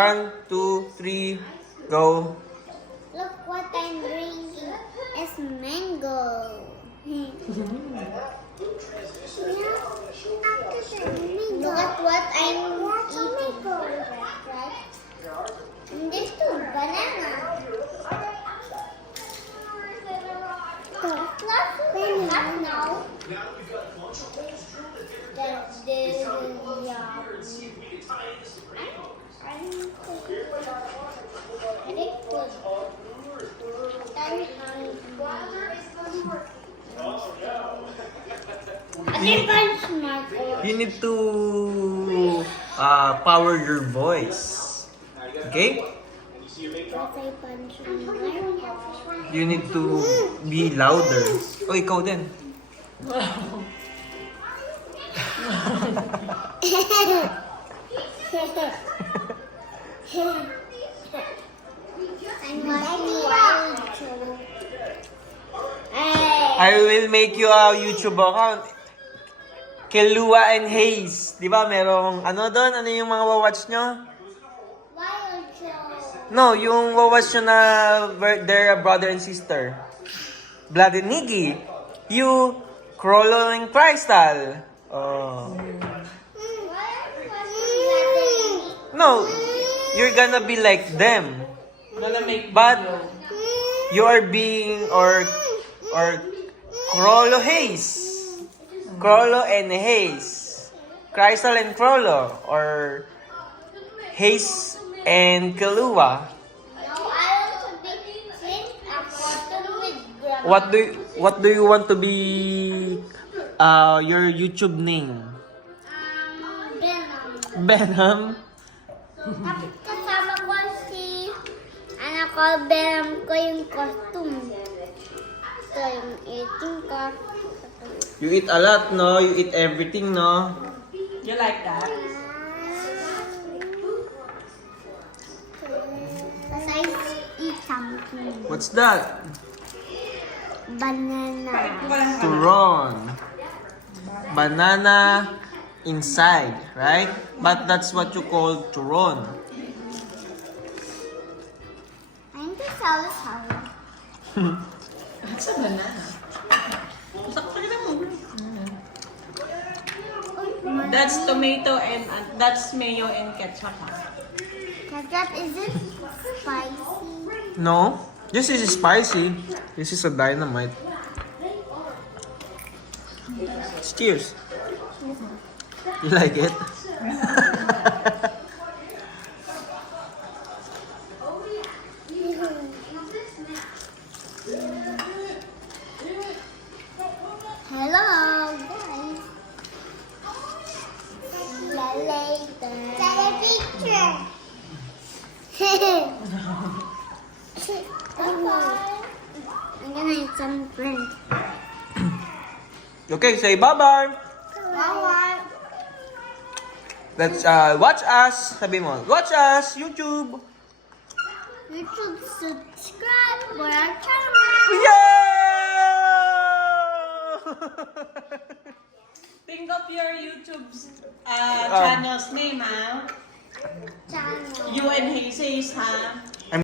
1, 2, 3, go. Look what I'm drinking. It's mango. Look at what I'm eating. Right? And there's two banana. Half now. That's the You need to power your voice. Okay? You need to be louder. Oh, ikaw din. I will make you a YouTube account. Kelua and Hayes. Di ba merong ano doon? Ano yung mga watch nyo? No, yung watch nyo na they're a brother and sister. Blood and Niggy. You, Crollo and Crystal. Oh. No, you're gonna be like them. But you are being or Crollo Hayes. Crollo and Hayes. Crystal and Crollo. Or Hayes and Kelua. What do you want to be your YouTube name? Venom. Kasama ko si anak ko, Venom ko yung costume. Ito yung eating ko. You eat a lot, no? You eat everything, no? You like that? Because I eat something. What's that? Banana. Turon. Banana inside, right? But that's what you call turon. I'm the sour. It's a banana. That's tomato and that's mayo and ketchup. Ketchup, is it spicy? No, this is spicy. This is a dynamite. Cheers. You like it? Hello, guys. Later. Take a picture. I'm gonna eat some drink. Okay, say bye-bye. Bye. Let's watch us. Sabi mo, watch us, YouTube. YouTube, subscribe for our channel. Yeah! Think of your YouTube's channel's name, ha? Channel. You and Hayes, ha?